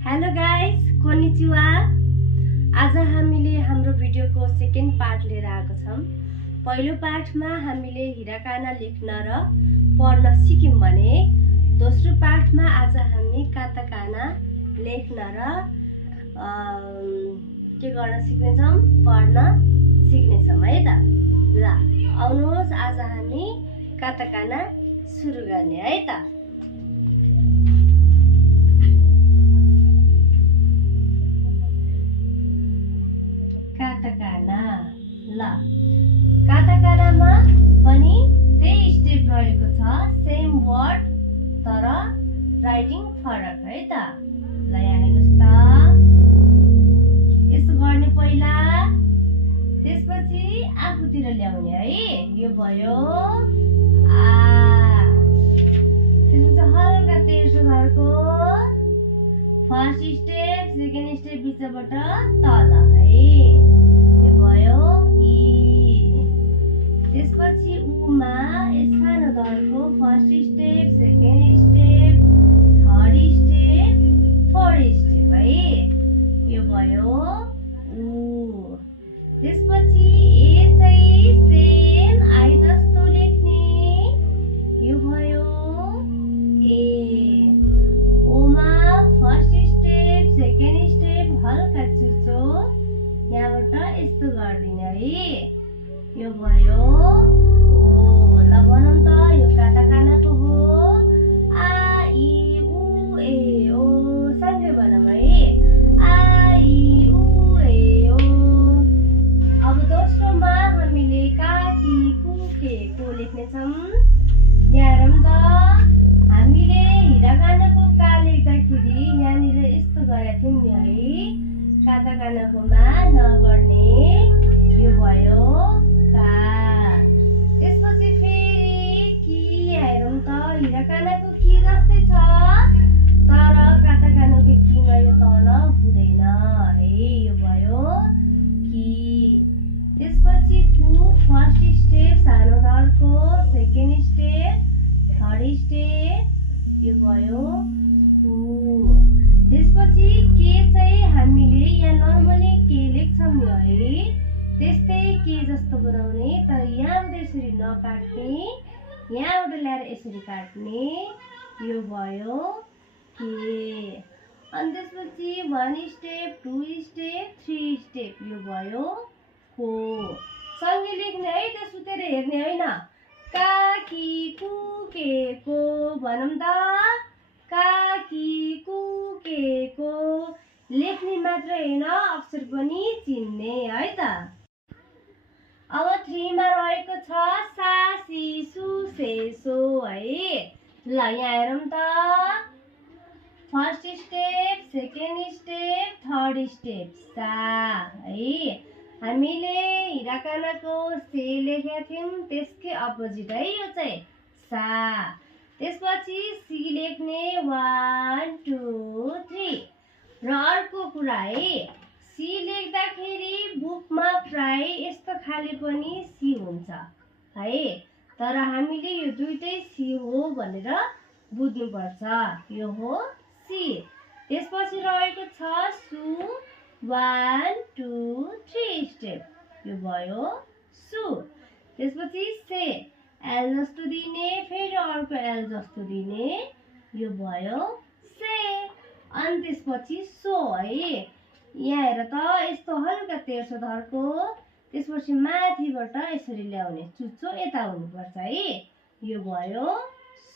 Hello guys, konnichiwa. आज हामीले हाम्रो भिडियोको सेकेन्ड पार्ट लिएर आएको छौं। पहिलो पार्टमा हामीले हिराकाना लेख्न र पढ्न सिक्यौं भने दोस्रो पार्टमा आज हामी काताकाना लेख्न र के गर्न सिक्नेछौं, पढ्न सिक्नेछौं है त। ल आउनुहोस्, आज हामी काताकाना सुरु गर्ने है त। काताकाना। ल काताकानामा पनि त्यही स्टेप रहेको छ, सेम वर्ड तर राइटिङ फरक है त। ल यहाँ हेर्नुस् त, यसो गर्ने पहिला, त्यसपछि आफूतिर ल्याउने है। यो भयो आ, त्यसपछि हल्का तेर्सो धर्को, फर्स्ट स्टेप सेकेन्ड स्टेप बिचबाट तल है। यो भयो ई, त्यसपछि उमा सानो धर्को, first step second step third step fourth step है। यो भयो उ, त्यसपछि ए चाहिँ सेम आई जस्तो लेख्ने, यो भयो ए। ओमा फर्स्ट स्टेप सेकेन्ड स्टेप हल्का चुचो, यहाँबाट यस्तो गर्दिने है। यो भयो ओ। ल भनौँ त, यो काताकानाको हो। आ इ उ ए ओ, सँगै भनौँ है। आ इ उ ए ओ। अब दोस्रोमा हामीले का कि कु के को लेख्नेछौँ। यहाँ हेरौँ त, हामीले हिराकानाको का लेख्दाखेरि यहाँनिर यस्तो गरेका थियौँ नि है, काताकानाकोमा नगर्ने। यो भयो का। त्यसपछि फेरि कि, हेरौँ त, हिराकानाको कि जस्तै छ तर काताकानाको किमा यो तल हुँदैन है। यो भयो कि। त्यसपछि कु फर्स्ट स्टेप सानो धर्को, सेकेन्ड स्टेप थर्ड स्टेप, यो भयो कु। त्यसपछि के चाहिँ हामीले यहाँ नर्मली के लेख्छौँ नि है, त्यस्तै के जस्तो बनाउने, तर यहाँबाट यसरी नकाट्ने, यहाँबाट ल्याएर यसरी काट्ने। यो भयो के। अनि त्यसपछि 1 स्टेप 2 स्टेप 3 स्टेप, यो भयो को। सँगै लेख्ने है, त्यो सुतेर हेर्ने होइन। का कि कु के को भनौँ त, का कि कु के को लेख्ने मात्र होइन, अक्षर पनि चिन्ने है त। अब 3 मा रहेको छ सा सी सु से सो है। ल यहाँ हेरौँ त, first step second step third step सा है। हामीले हिराकानाको से लेखेका थियौँ, त्यसकै अपोजिट है यो चाहिँ सा। त्यसपछि सी लेख्ने 1 2 3। र अर्को कुरा है, सी लेख्दाखेरि बुकमा प्राय यस्तो खाले पनि सी हुन्छ है, तर हामीले यो दुइटै सी हो भनेर बुझ्नुपर्छ। यो हो सी। त्यसपछि रहेको छ सु 1 2 3 स्टेप, यो भयो सु। त्यसपछि से एल जस्तो दिने, फेरि अर्को एल जस्तो दिने, यो भयो से। अनि त्यसपछि सो है। यहाँ हेर त, यस्तो हल्का तेर्सो धर्को, त्यसपछि माथिबाट यसरी ल्याउने, चुच्चो यता हुनुपर्छ है। यो भयो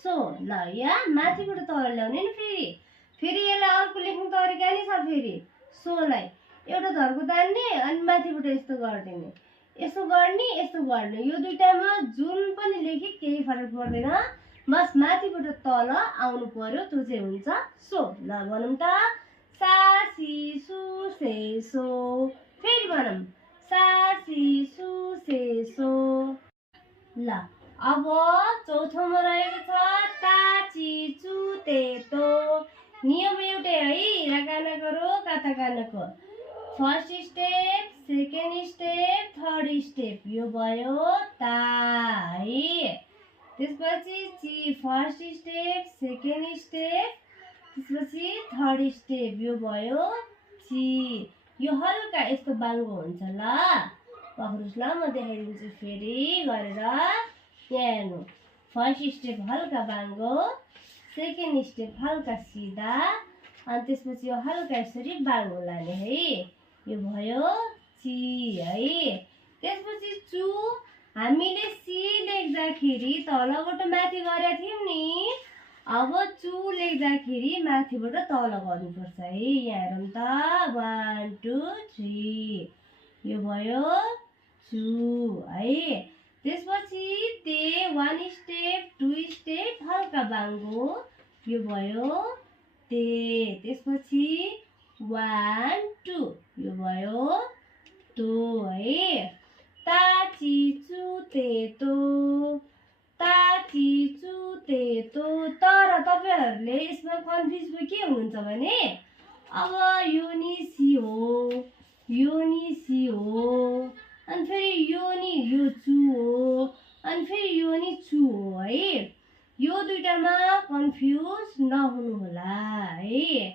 सो। ल यहाँ माथिबाट तल ल्याउने नि, फेरि फेरि यसलाई अर्को लेख्ने तरिका नि छ। फेरि सोलाई एउटा धर्को तान्ने, अनि माथिबाट यस्तो गरिदिने, यसो गर्ने यसो गर्ने। यो दुइटामा जुन पनि लेखे केही फरक पर्दैन, बस माथिबाट तल आउनु पर्यो, त्यो चाहिँ हुन्छ सो। ल भनौँ त, सा सी सु से सो। फेरि भनौँ, सा सी सु से सो। ल अब चौथोमा रहेको छ ता ची चु ते तो। नियम एउटै है हिराकानाको र काताकानाको। First step second step third step, यो भयो ता है। त्यसपछि ची फर्स्ट स्टेप सेकेन्ड स्टेप त्यसपछि थर्ड स्टेप यो भयो ची। यो हल्का यस्तो बाङ्गो हुन्छ ल। पक्रुस् ल, म देखाइदिन्छु फेरि गरेर। यहाँ हेर्नु, फर्स्ट स्टेप हल्का बाङ्गो, सेकेन्ड स्टेप हल्का सिधा, अनि त्यसपछि यो हल्का यसरी बाङ्गो लाने है। यो भयो ची है। त्यसपछि चु। हामीले सी लेख्दाखेरि तलबाट माथि गरेका थियौँ नि, अब चु लेख्दाखेरि माथिबाट तल गर्नुपर्छ है। यहाँ हेरौँ त, 1 2 3। यो भयो चु है। त्यसपछि ते 1 स्टेप 2 स्टेप हल्का बाङ्गो, यो भयो ते। त्यसपछि 1 2, यो भयो तो है। ता ची चु ते तो, ता ची चु ते तो। तर तपाईहरुले यसमा कन्फ्युज के हुनुहुन्छ भने अब यो नि सी हो, यो नि सी हो, अनि फेरि यो नि यो चु हो, अनि फेरि यो नि चु हो है। यो दुईटामा कन्फ्युज नहुनु होला है।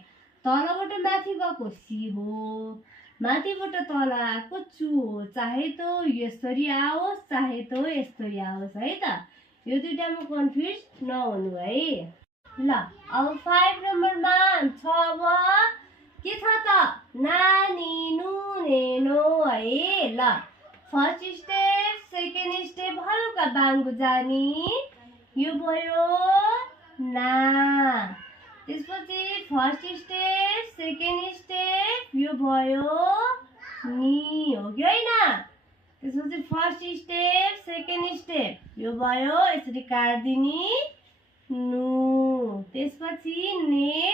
तलबाट माथि गएको सी हो, माथिबाट तल आएको चु हो। चाहे त यसरी आओस्, चाहे त यसरी आओस् है त। यो दुईटामा कन्फ्युज नहुनु है। ल, अब 5 नम्बरमा छ अब के छ त, नानी नुने नो है। ल, फर्स्ट स्टेप सेकेन्ड स्टेप हल्का बाङ्गो जाने, यो भयो ना। त्यसपछि फर्स्ट स्टेप सेकेन्ड स्टेप यो भयो नि, हो कि होइन। त्यसपछि फर्स्ट स्टेप सेकेन्ड स्टेप यो भयो यसरी काट्दिने नु। त्यसपछि ने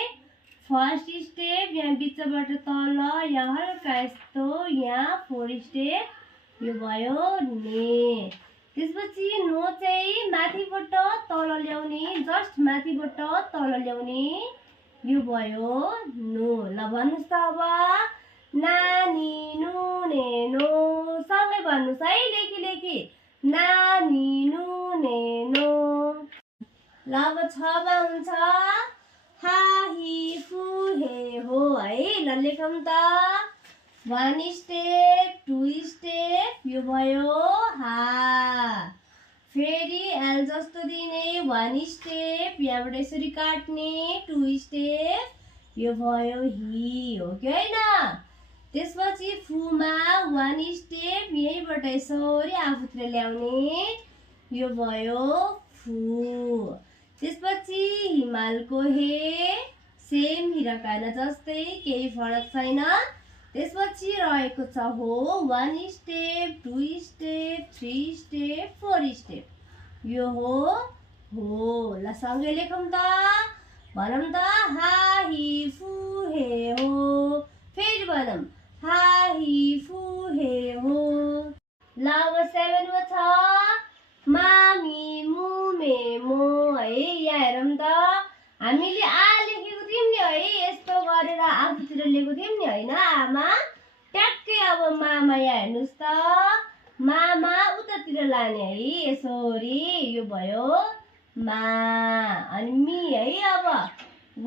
फर्स्ट स्टेप यहाँ बिचबाट तल, यहाँ हल्का यस्तो, यहाँ 4 स्टेप यो भयो ने। त्यसपछि नो चाहिँ माथिबाट तल ल्याउने, जस्ट माथिबाट तल ल्याउने, यो भयो नो। ल भन्नुहोस् त अब, नानी नुने नो, सँगै भन्नुहोस् है लेखी लेखी, नानी नुने नो। ल अब 6 मा हुन्छ हा हि फु हे हो है। ल लेखौँ त, 1 स्टेप 2 स्टेप यो भयो हा। फेरि एल जस्तो दिने 1 स्टेप, यहाँबाट यसरी काट्ने 2 स्टेप यो भयो हि, हो कि होइन। त्यसपछि फुमा 1 स्टेप, यहीँबाट यसरी आफूतिर ल्याउने, यो भयो फु। त्यसपछि हिमालको हे, सेम हिराकाना जस्तै, केही फरक छैन। त्यसपछि रहेको छ हो 1 स्टेप 2 स्टेप 3 स्टेप 4 स्टेप, यो हो हो। ल सँगै लेखौँ त, भनौँ त, हा हि फु हे हो। फेरि भनौँ, हा हि फु हे हो। ल अब 7 मा छ मामी मुमे मो है। यहाँ हेरौँ त, हामीले आ लेखेको थियौँ नि है, यस्तो गरेर आफूतिर लिएको थियौँ नि होइन आमा। ट्याक्कै अब मामा यहाँ हेर्नुहोस् त, मामा उतातिर लाने है, यसरी यो भयो मा। अनि मी है। अब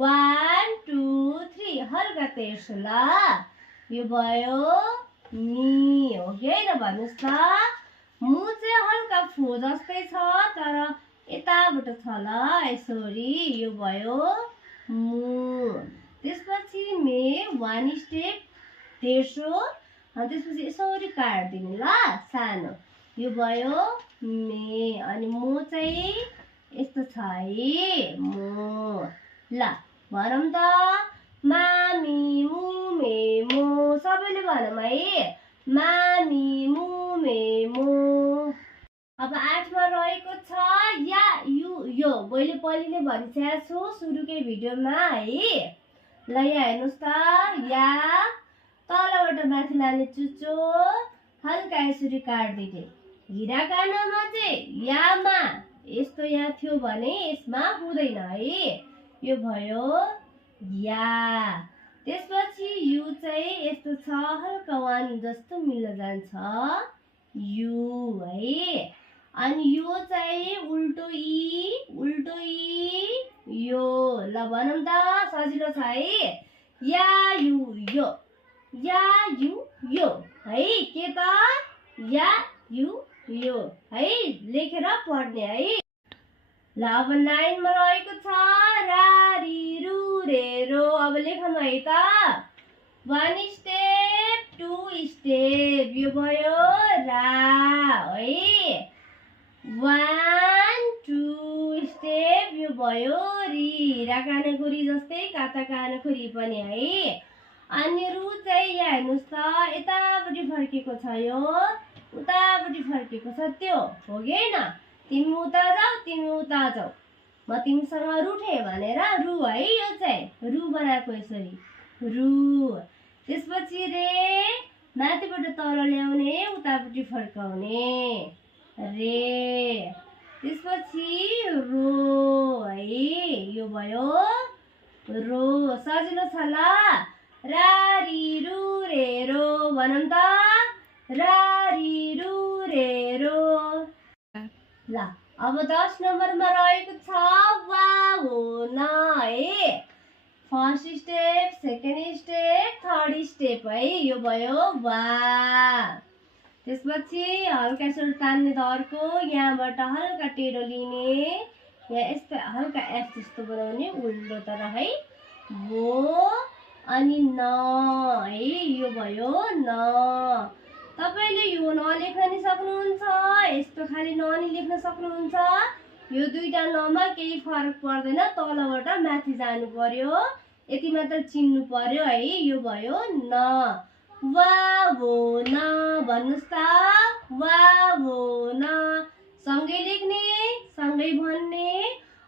1 2 3 हल्का तेर्सो, ल यो भयो मी, हो कि होइन भन्नुहोस् त। मु चाहिँ हल्का फो जस्तै छ, तर यताबाट छ ल, यसरी यो भयो मु। त्यसपछि मे 1 स्टेप तेर्सो, अनि त्यसपछि यसरी काट्दिनु ल सानो, यो भयो मे। अनि मो चाहिँ यस्तो छ है, मो। ल भनौँ त, मामी मुमे मो, सबैले भनौँ है, मामी मुमे मो। अब 8 मा रहेको छ या यु यो, मैले पहिले नै भनिसकेको छु सुरुकै भिडियोमा है। ल यहाँ हेर्नुहोस् त, या तलबाट माथि लाने चुचो, हल्का यसरी काट्दिने। हिराकानामा चाहिँ यामा यस्तो यहाँ थियो भने यसमा हुँदैन है, यो भयो या। त्यसपछि यु चाहिँ यस्तो छ, हल्का 1 जस्तो मिल्न जान्छ, यु है। अनि यो चाहिँ उल्टो ई यो। ल भनौँ त, सजिलो छ है। या यु यो है, के त या यु यो है, लेखेर पढ्ने है। ल अब 9 मा रहेको छ रा रि रु रे रो। अब लेखौँ है त। 1 स्टेप 2 स्टेप, यो भयो रा है। 1 2 स्टेप, यो भयो रि। रा कानको रि जस्तै काता कानको रि पनि है। अनि रु चाहिँ यहाँ हेर्नुहोस् त, यतापट्टि फर्केको छ, यो उतापट्टि फर्केको छ, त्यो हो कि होइन? तिमी उता जाऊ, तिमी उता जाऊ, म तिमीसँग रुठे भनेर रु है। यो चाहिँ रु बनाएको यसरी रु। त्यसपछि रे, माथिबाट तल ल्याउने, उतापट्टि फर्काउने रे। त्यसपछि रो है, यो भयो रो। सजिलो छ ल। रा रि रु रे रो भनौँ त। रा रि रु रे रो। ल अब 10 नम्बरमा रहेको छ वा हो न है। First step, second step, third step है, यो भयो वा। त्यसपछि हल्का सुर तान्ने त अर्को, यहाँबाट हल्का टेढो लिने, यहाँ यस्तो हल्का एफ जस्तो बनाउने, उल्टो तर है, वो। अनि न है, यो भयो न। तपाईले यो नलेख्न नि सक्नुहुन्छ, यस्तो खाली न नि लेख्न सक्नुहुन्छ। यो दुईटा नमा केही फरक पर्दैन, तलबाट माथि जानु पर्यो, यति मात्र चिन्नु पर्यो है। यो भयो न। वा वो न भन्नुस् त। वा वो न, सँगै लेख्ने, सँगै भन्ने।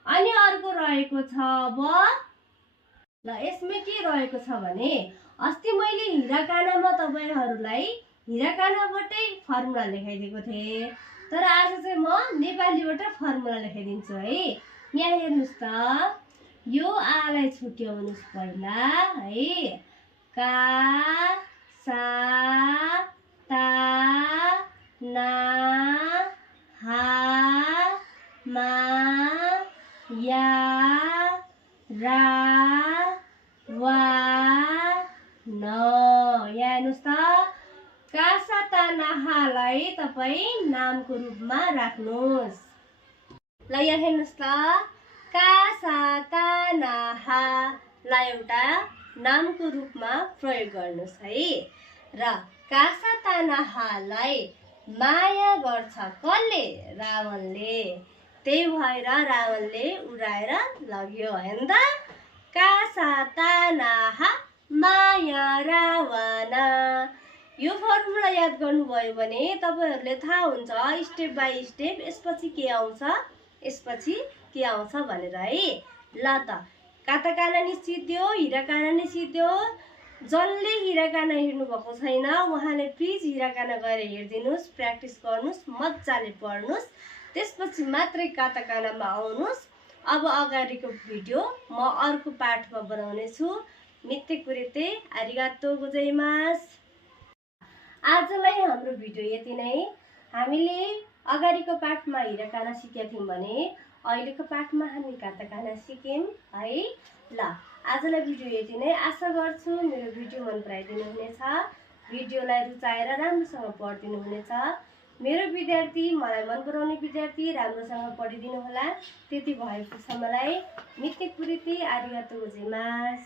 अनि अर्को रहेको छ अब। ल यसमा के रहेको छ भने, अस्ति मैले हिराकानामा तपाईहरुलाई हिराकानाबाटै फर्मुला लेखाइदिएको थिएँ, तर आज चाहिँ म नेपालीबाट फर्मुला लेखाइदिन्छु है। यहाँ हेर्नुस् त, यो आलाई छुट्याउनुस् पहिला है। का सा ता ना हा मा या रा वा न। यहाँ हेर्नुस् त, कासा तानाहालाई तपाईँ नामको रूपमा राख्नुहोस्। ल यहाँ हेर्नुहोस् त, कासा तानाहालाई एउटा नामको रूपमा प्रयोग गर्नुहोस् है। र कासा तानाहालाई माया गर्छ कसले? रावणले। त्यही भएर रावणले उडाएर लग्यो होइन त। कासा तानाहा माया रावण। यो फर्मुला याद गर्नुभयो भने तपाईहरुले थाहा हुन्छ स्टेप बाइ स्टेप यसपछि के आउँछ, यसपछि के आउँछ भनेर है। ल त, काताकाना निसिद्यो, हिराकाना निसिद्यो। जसले हिराकाना हेर्नु भएको छैन उहाँले प्लिज हिराकाना गएर हेरिदिनुस्, प्र्याक्टिस गर्नुस्, मजाले पढ्नुस्, त्यसपछि मात्रै काताकानामा आउनुस्। अब अगाडिको भिडियो म अर्को पाठमा बनाउने छु। मिते कुरेते आरिगातो गोजाइमास। आजलाई हाम्रो भिडियो यति नै। हामीले अगाडिको पाठमा हिराकाना सिकेका थियौं भने अहिलेको पाठमा हामी काताकाना सिक्यौं है। ल आजलाई भिडियो यति नै। आशा गर्छु मेरो भिडियो मन पराइदिनु हुनेछ, भिडियोलाई रुचाएर राम्रोसँग पढिदिनु हुनेछ। मेरो विद्यार्थी, मलाई मन पराउने विद्यार्थी राम्रोसँग पढिदिनु होला। त्यति भएको छ मलाई। मिते कुरेते आरिगातो गोजाइमास।